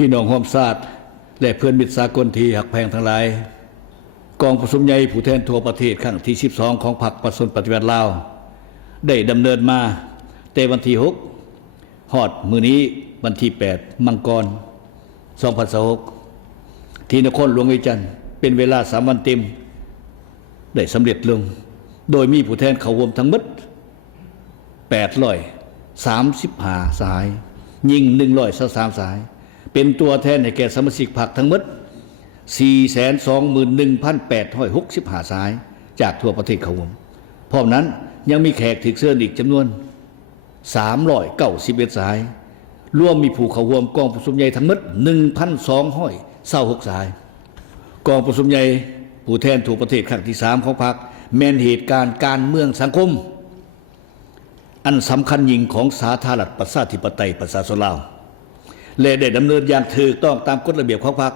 พี่น้องร่วมชาติและเพื่อนมิตรสากลที่หักแพงทั้งหลายกองประชุมใหญ่ผู้แทนทั่วประเทศครั้งที่12ของพรรคประชาชนปฏิวัติลาวได้ดำเนินมาแต่วันที่6ฮอดมื้อนี้วันที่8มังกร2026ที่นครหลวงวิจันทร์เป็นเวลา3วันเต็มได้สำเร็จลงโดยมีผู้แทนเข้าร่วมทั้งหมด835สายยิง123สายเป็นตัวแทนให้แก่สมาชิกพรรคทั้งหมด 421,865 สายจากทั่วประเทศเข้าร่วมพร้อมนั้นยังมีแขกถึกเชิญอีกจำนวน391สายรวมมีผู้เข้าร่วมกองประชุมใหญ่ทั้งหมด 1,226 สายกองประชุมใหญ่ผู้แทนทั่วประเทศครั้งที่3ของพรรคแม่นเหตุการณ์การเมืองสังคมอันสำคัญยิ่งของสาธารณรัฐประชาธิปไตยประชาชนลาวและได้ดำเนินอย่างถูกต้องตามกฎระเบียบของพรรค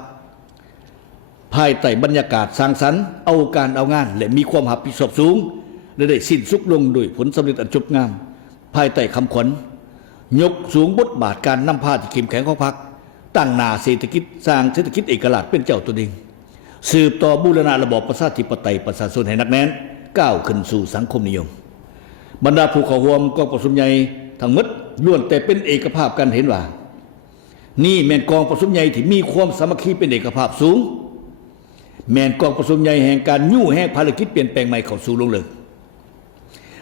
ภายใต้บรรยากาศสร้างสรรค์เอาการเอางานและมีความรับผิดชอบสูงและได้สิ้นสุดลงโดยผลสำเร็จอันจบงามภายใต้คำขวัญยกสูงบทบาทการนำพาที่เข้มแข็งของพรรคตั้งหน้าเศรษฐกิจสร้างเศรษฐกิจเอกราชเป็นเจ้าตัวเองสืบต่อบูรณะระบอบประชาธิปไตยประชาชนให้หนักแน่นก้าวขึ้นสู่สังคมนิยมบรรดาผู้เข้าร่วมกองประชุมใหญ่ทั้งหมดล้วนแต่เป็นเอกภาพกันเห็นว่านี่แม่นกองประชุมใหญ่ที่มีความสามัคคีเป็นเอกภาพสูงแม่นกองประชุมใหญ่แห่งการยู่แห่งภารกิจเปลี่ยนแปลงใหม่เข้าสู่ลงเลิก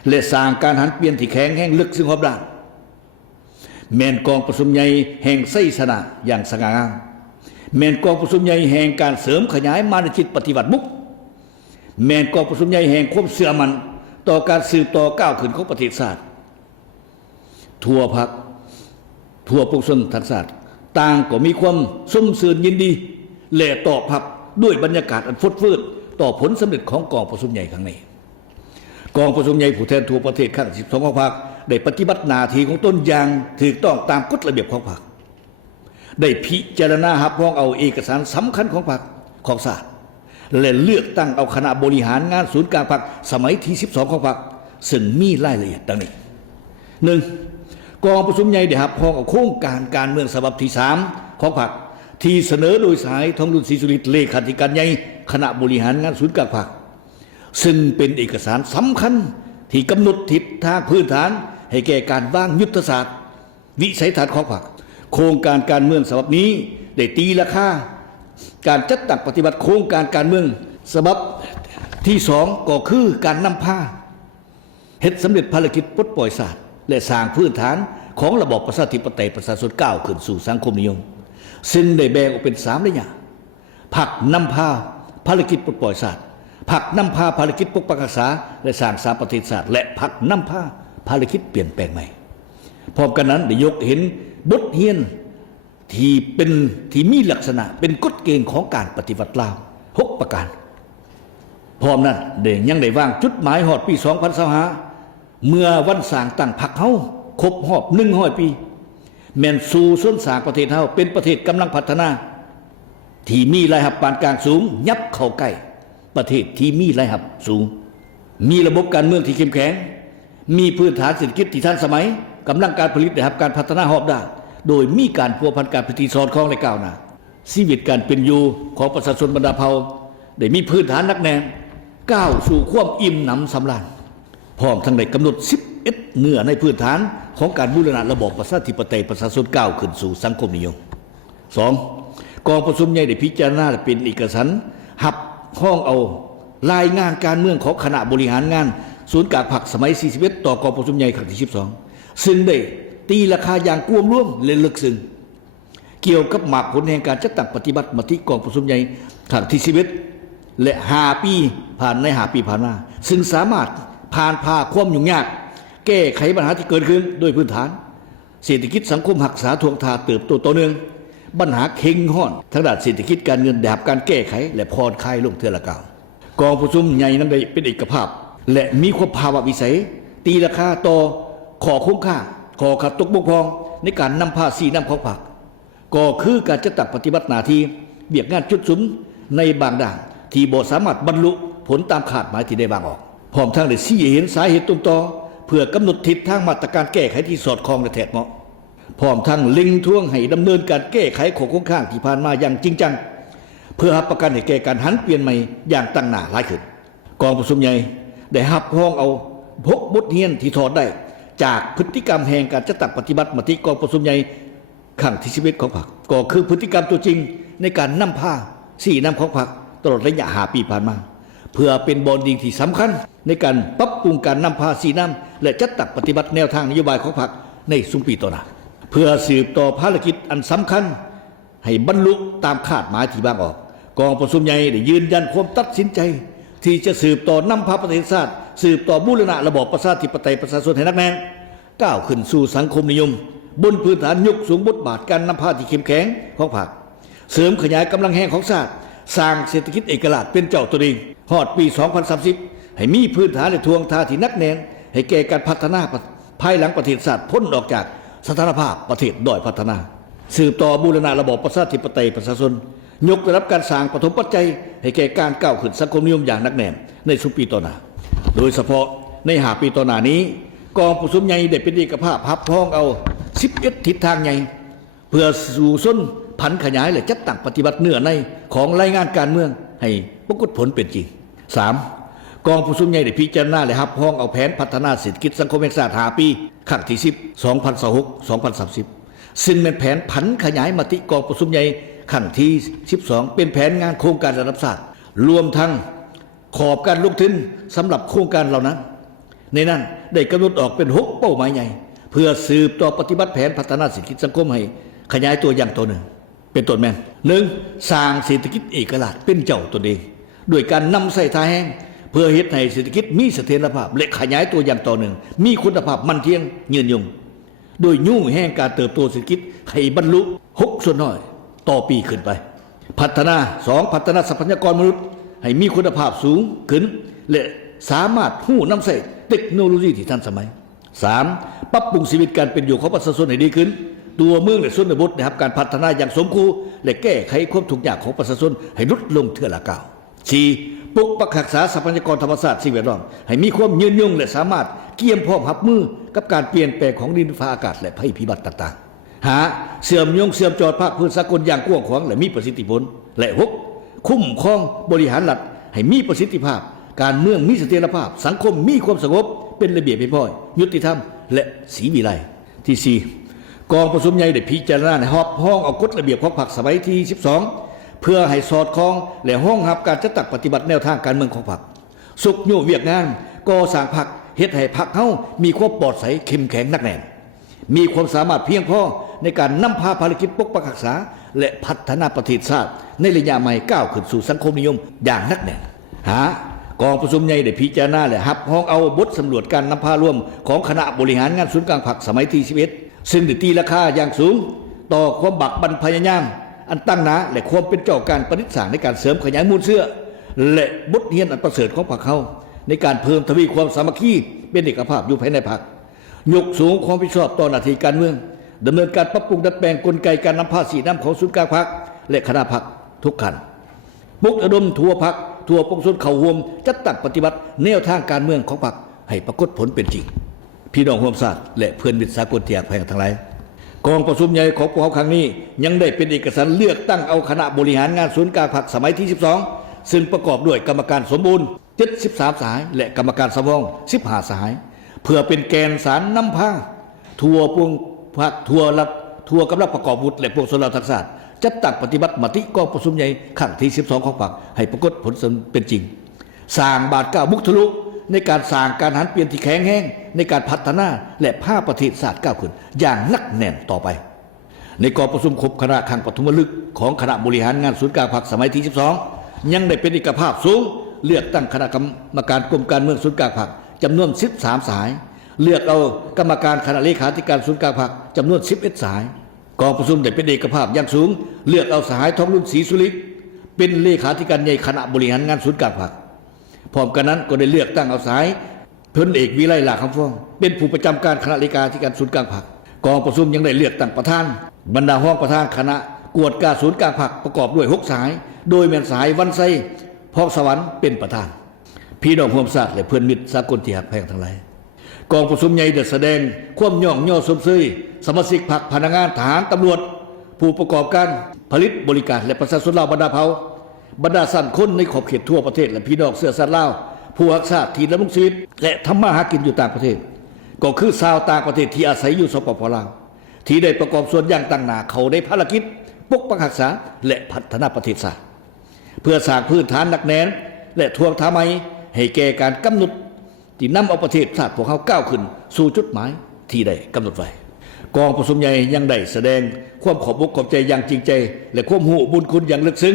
และสร้างการหันเปลี่ยนที่แข็งแห่งลึกซึ่งรอบด้านแม่นกองประชุมใหญ่แห่งไส้สนะอย่างสง่างามแม่นกองประชุมใหญ่แห่งการเสริมขยายมานจิตปฏิวัติมุกแม่นกองประชุมใหญ่แห่งความเสื่อมันต่อการสืบต่อก้าวขึ้นของประเทศชาติทั่วพรรคทั่วปวงชนทั้งชาติต่างก็มีความสุ่มสื่นยินดีและตอบรับด้วยบรรยากาศอันฟดฟืดต่อผลสำเร็จของกองประชุมใหญ่ครั้งนี้กองประชุมใหญ่ผู้แทนทั่วประเทศครั้งที่12ของพรรคได้ปฏิบัติหน้าที่ของตนอย่างถูกต้องตามกฎระเบียบของพรรคได้พิจารณารับรองเอาเอกสารสำคัญของพรรคของชาติและเลือกตั้งเอาคณะบริหารงานศูนย์กลางพรรคสมัยที่12ของพรรคซึ่งมีรายละเอียดดังนี้ 1. กองประชุมใหญ่ได้รับรองเอาโครงการการเมืองฉบับที่3ของพรรคที่เสนอโดยสายทองรุ่นศรีสุริตเลขาธิการใหญ่คณะบริหารงานศูนย์กลางพรรคซึ่งเป็นเอกสารสำคัญที่กำหนดทิศทางพื้นฐานให้แก่การวางยุทธศาสตร์วิสัยทัศน์ของพรรคโครงการการเมืองฉบับนี้ได้ตีราคาการจัดตั้งปฏิบัติโครงการการเมืองฉบับที่2ก็คือการนำพาเฮ็ดสำเร็จภารกิจปลดปล่อยศาสตร์และสร้างพื้นฐานของระบอบประชาธิปไตยประชาชนก้าวขึ้นสู่สังคมนิยมซึ่งได้แบ่งออกเป็น3ระยะพรรคนำพาภารกิจปลดปล่อยศาสตร์พรรคนำพาภารกิจปกปักรักษาและสร้างสาประเทศศาสตร์และพรรคนำพาภารกิจเปลี่ยนแปลงใหม่พร้อมกันนั้นได้ยกเห็นบทเรียนที่มีลักษณะเป็นกฎเกณฑ์ของการปฏิวัติลาว6ประการพร้อมนั้นยังได้วางจุดหมายฮอดปี2025เมื่อวันสร้างตั้งพรรคเฮาครบรอบ100ปีแม่นสู่ส้นสร้างประเทศเฮาเป็นประเทศกำลังพัฒนาที่มีรายรับปานกลางสูงยับเข้าใกล้ประเทศที่มีรายรับสูงมีระบบการเมืองที่เข้มแข็งมีพื้นฐานเศรษฐกิจที่ทันสมัยกำลังการผลิตได้รับการพัฒนารอบด้านโดยมีการพัวพันการพิธีสอดคล้องและก้าวหน้าชีวิตการเป็นอยู่ของประชาชนบรรดาเผ่าได้มีพื้นฐานหนักแน่นก้าวสู่ความอิ่มหนำสำราญพร้อมทั้งได้กำหนด11เนื้อในพื้นฐานของการบูรณะระบอบประชาธิปไตยประชาชนก้าวขึ้นสู่สังคมนิยม 2. กองประชุมใหญ่ได้พิจารณาและเป็นเอกสารหับห้องเอารายงานการเมืองของคณะบริหารงานศูนย์กลางพรรคสมัย41ต่อกองประชุมใหญ่ครั้งที่12ซึ่งได้ตีราคาอย่างกวมร่วมและลึกซึ้งเกี่ยวกับหมากผลแห่งการจัดตั้งปฏิบัติมติกองประชุมใหญ่ครั้งที่11และ5ปีผ่านใน5ปีผ่านมาซึ่งสามารถผ่านพาความยุ่งยากแก้ไขปัญหาที่เกิดขึ้นโดยพื้นฐานเศรษฐกิจสังคมหักษาทวงทาเติบโตต่อเนื่องปัญหาเข่งห้อนทางด้านเศรษฐกิจการเงินได้รับการแก้ไขและผ่อนคลายลงเทื่อละก้าวกองประชุมใหญ่นั้นได้เป็นเอกภาพและมีความภาวะวิสัยตีราคาต่อขอคุ้มค่าขอขัดตกบกพร่องในการนำพาสีน้ำของพรรคก็คือการจัดตั้งปฏิบัติหน้าที่เบียกงานจุดสุมในบางด้านที่บ่สามารถบรรลุผลตามคาดหมายที่ได้วางออกพร้อมทั้งได้ชี้เห็นสาเหตุต้นตอเพื่อกำหนดทิศทางมาตรการแก้ไขที่สอดคล้องและแท้เหมาะ พร้อมทั้งเล็งท่วงให้ดำเนินการแก้ไขของโครงข้างที่ผ่านมาอย่างจริงจังเพื่อรับประกันให้แก่การหันเปลี่ยนใหม่อย่างตั้งหน้าหลายขึ้นกองประชุมใหญ่ได้รับพ้องเอาพกบทเรียนที่ถอดได้จากพฤติกรรมแห่งการจัดตั้งปฏิบัติมติกองประชุมใหญ่ครั้งที่11ของพรรคก็คือพฤติกรรมตัวจริงในการนำพาสี่นำของพรรคตลอดระยะ5 ปีผ่านมาเพื่อเป็นบอนดิ้งที่สำคัญในการปรับปรุงการนำพาสี่นำและจัดตั้งปฏิบัติแนวทางนโยบายของพรรคในสุมปีต่อหน้าเพื่อสืบต่อภารกิจอันสำคัญให้บรรลุตามคาดหมายที่บางออกกองประชุมใหญ่ได้ยืนยันความตัดสินใจที่จะสืบต่อนำพาประเทศชาติสืบต่อบูรณะระบอบประชาธิปไตยประชาชนให้นักแน่นก้าวขึ้นสู่สังคมนิยมบนพื้นฐานยกสูงบทบาทการนำพาที่เข้มแข็งของพรรคเสริมขยายกำลังแห่งของชาติสร้างเศรษฐกิจเอกราชเป็นเจ้าตัวเองฮอดปี 2030 ให้มีพื้นฐานและทวงท่าที่นักแน่นให้แก่การพัฒนาภายหลังประเทศชาติพ้นออกจากสถานภาพประเทศด้อยพัฒนาสืบต่อบูรณะระบอบประชาธิปไตยประชาชนยกระดับการสร้างปฐมปัจจัยให้แก่การก้าวขึ้นสังคมนิยมอย่างนักแน่นในสุปีต่อหน้าโดยเฉพาะใน5 ปีต่อหน้านี้กองประชุมใหญ่ได้เป็นเอกภาพพับพ้องเอา11ทิศทางใหญ่เพื่อสู่ส้นผันขยายและจัดตั้งปฏิบัติเนื้อในของรายงานการเมืองให้ปรากฏผลเป็นจริง 3. กองประชุมใหญ่ได้พิจารณาและรับพ้องเอาแผนพัฒนาเศรษฐกิจสังคมแห่งชาติ5 ปีครั้งที่10 2026-2030ซึ่งเป็นแผนผันขยายมติกองประชุมใหญ่ครั้งที่12เป็นแผนงานโครงการระดับชาติรวมทั้งขอบการลงทุนสำหรับโครงการเหล่านั้นในนั้นได้กำหนดออกเป็น6เป้าหมายใหญ่เพื่อสืบต่อปฏิบัติแผนพัฒนาเศรษฐกิจสังคมให้ขยายตัวอย่างต่อเนื่องเป็นต้นแม่น 1. สร้างเศรษฐกิจเอกราชเป็นเจ้าตนเองด้วยการนำใส่ท่าแห้งเพื่อเฮ็ดให้เศรษฐกิจมีเสถียรภาพและขยายตัวอย่างต่อเนื่องมีคุณภาพมั่นเที่ยงยืนยงโดยยุ่งแห่งการเติบโตเศรษฐกิจให้บรรลุ6ส่วนน้อยต่อปีขึ้นไปพัฒนา 2. พัฒนาทรัพยากรมนุษย์ให้มีคุณภาพสูงขึ้นและสามารถหู้นำใส่เทคโนโลยีที่ทันสมัย 3. ปรับปรุงชีวิตการเป็นอยู่ของประชาชนให้ดีขึ้นตัวเมืองและชนบทได้รับการพัฒนาอย่างสมควรและแก้ไขความทุกข์ยากของประชาชนให้ลดลงเทื่อละก้าว 4. ปกปักรักษาทรัพยากรธรรมชาติสิ่งแวดล้อมให้มีความยืนยงและสามารถเกี่ยมพร้อมรับมือกับการเปลี่ยนแปลงของดินฟ้าอากาศและภัยพิบัติต่างๆหาเสื่อมจอดภาคพื้นสากลอย่างกว้างขวางและมีประสิทธิผลและ 6. คุ้มครองบริหารรัฐให้มีประสิทธิภาพการเมืองมีเสถียรภาพสังคมมีความสงบเป็นระเบียบเรียบร้อยยุติธรรมและศรีวิไลที่ 4. กองประชุมใหญ่ได้พิจารณาในห้องเอากฎระเบียบของพรรคสมัยที่12เพื่อให้สอดคล้องและห้องรับการจัดตั้งปฏิบัติแนวทางการเมืองของพรรคสุขโยเวียกงานก่อสร้างพรรคเฮ็ดให้พรรคเฮามีความปลอดภัยเข้มแข็งนักแน่นมีความสามารถเพียงพอในการนำพาภารกิจปกปักรักษาและพัฒนาประเทศชาติในระยะใหม่ก้าวขึ้นสู่สังคมนิยมอย่างนักแน่นกองประชุมใหญ่ได้พิจารณาและรับห้องเอาบทสำรวจการนำพาร่วมของคณะบริหารงานศูนย์กลางพรรคสมัยที่11ซึ่งได้ตีราคาอย่างสูงต่อความบักบั่นพยายามอันตั้งหน้าและความเป็นเจ้าการประดิษฐ์สร้างในการเสริมขยายมูลเชื่อและบทเรียนอันประเสริฐของพรรคเฮาในการเพิ่มทวีความสามัคคีเป็นเอกภาพอยู่ภายในพรรคยกสูงความรับผิดชอบต่อหน้าที่การเมืองดำเนินการปรับปรุงดัดแปลงกลไกการนำพาสีน้ำของศูนย์กลางพรรคและคณะพรรคทุกขั้นปลุกระดมทั่วพรรคทั่วปวงชนเข้าร่วมจัดตั้งปฏิบัติแนวทางการเมืองของพรรคให้ปรากฏผลเป็นจริงพี่น้องร่วมชาติและเพื่อนมิตรสากลที่รักแพงทั้งหลายกองประชุมใหญ่ของพวกเขาครั้งนี้ยังได้เป็นเอกสารเลือกตั้งเอาคณะบริหารงานศูนย์กลางพรรคสมัยที่12ซึ่งประกอบด้วยกรรมการสมบูรณ์73สหายและกรรมการสำรอง15สหายเพื่อเป็นแกนสารนำพาทั่วปวงพรรคทั่วกำลังประกอบวุฒิและพวกชนเราทักษะจัดตั้งปฏิบัติมติกองประชุมใหญ่ครั้งที่12ของพรรคให้ปรากฏผลเป็นจริงสร้างบาทก้าวมุกทะลุในการสร้างการหันเปลี่ยนที่แข็งแรงในการพัฒนาและพาประเทศชาติก้าวขึ้นอย่างนักแน่นต่อไปในกองประชุมครบคณะครั้งปฐมฤกษ์ของคณะบริหารงานศูนย์กลางพรรคสมัยที่12ยังได้เป็นเอกภาพสูงเลือกตั้งคณะกรรมการกรมการเมืองศูนย์กลางพรรคจำนวน13สายเลือกเอากรรมการคณะเลขาธิการศูนย์กลางพรรคจำนวน11สายกองประชุมได้เป็นเอกภาพอย่างสูงเลือกเอาสหายทองรุ่นศรีสุริเป็นเลขาธิการใหญ่คณะบริหารงานศูนย์กลางพรรคพร้อมกันนั้นก็ได้เลือกตั้งเอาสายพลเอกวิไลหลาคำฟ้องเป็นผู้ประจำการคณะเลขาธิการศูนย์กลางพรรคกองประชุมยังได้เลือกตั้งประธานบรรดาห้องประธานคณะกวดกาศูนย์กลางพรรคประกอบด้วย6สายโดยแม่นสายวันไซพอกสวรรค์เป็นประธานพี่น้องร่วมชาติและเพื่อนมิตรสากลที่รักแพงทั้งหลายกองประชุมใหญ่ได้แสดงความย่องย่อสมเสย สมาชิกพรรคพนักงานทหารตำรวจผู้ประกอบการผลิตบริการและประชาชนลาวบรรดาเผ่าบรรดาสันคนในขอบเขตทั่วประเทศและพี่น้องเสื้อสัตว์ลาวผู้รักษาที่ดำรงชีวิตและทำมาหากินอยู่ต่างประเทศก็คือชาวต่างประเทศที่อาศัยอยู่สปปลาวที่ได้ประกอบส่วนอย่างต่างหน้าเขาได้ภารกิจปกปักรักษาและพัฒนาประเทศชาติเพื่อสร้างพื้นฐานหนักแน่นและทวงทำไมให้แก่การกำหนดที่นำเอาประเทศชาติพวกเขาก้าวขึ้นสู่จุดหมายที่ได้กำหนดไว้กองประชุมใหญ่ยังได้แสดงความขอบอกขอบใจอย่างจริงใจและความหูบุญคุณอย่างลึกซึ้ง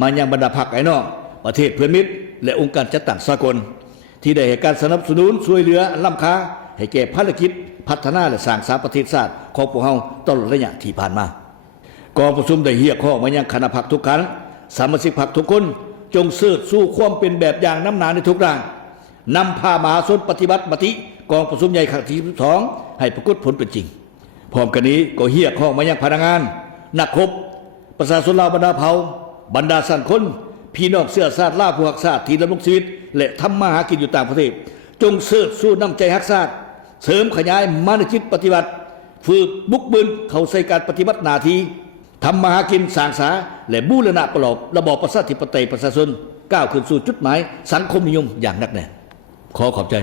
มายังบรรดาพรรคไอ้น้องประเทศเพื่อนมิตรและองค์การจัดตั้งสากลที่ได้ให้การสนับสนุนช่วยเหลือล้ำค่าให้แก่ภารกิจพัฒนาและสร้างสรรค์ประเทศชาติของพวกเราตลอดระยะที่ผ่านมากองประชุมได้เรียกร้องมายังคณะพรรคทุกครั้งสมาชิกพรรคทุกคนจงสืบสู้ความเป็นแบบอย่างน้ำหนาในทุกด้านนำพามหาชนปฏิบัติมติกองประชุมใหญ่ครั้งที่12ให้ปรากฏผลเป็นจริงพร้อมกันนี้ก็เรียกร้องมายังพนักงานนักรบประชาชนลาวบรรดาเผ่าบรรดาสันคนพี่น้องเสื้อชาติลาวผู้รักชาติที่ดำรงชีวิตและทำมาหากินอยู่ต่างประเทศจงสืบสู้น้ำใจรักชาติเสริมขยายมานุษยปฏิบัติฝึกบุกบืนเข้าใส่การปฏิบัติหน้าที่ทำมาหากินสร้างสาและบูรณะประกอบระบอบประชาธิปไตยประชาชนก้าวขึ้นสู่จุดหมายสังคมนิยมอย่างแน่นแน่ขอขอบใจ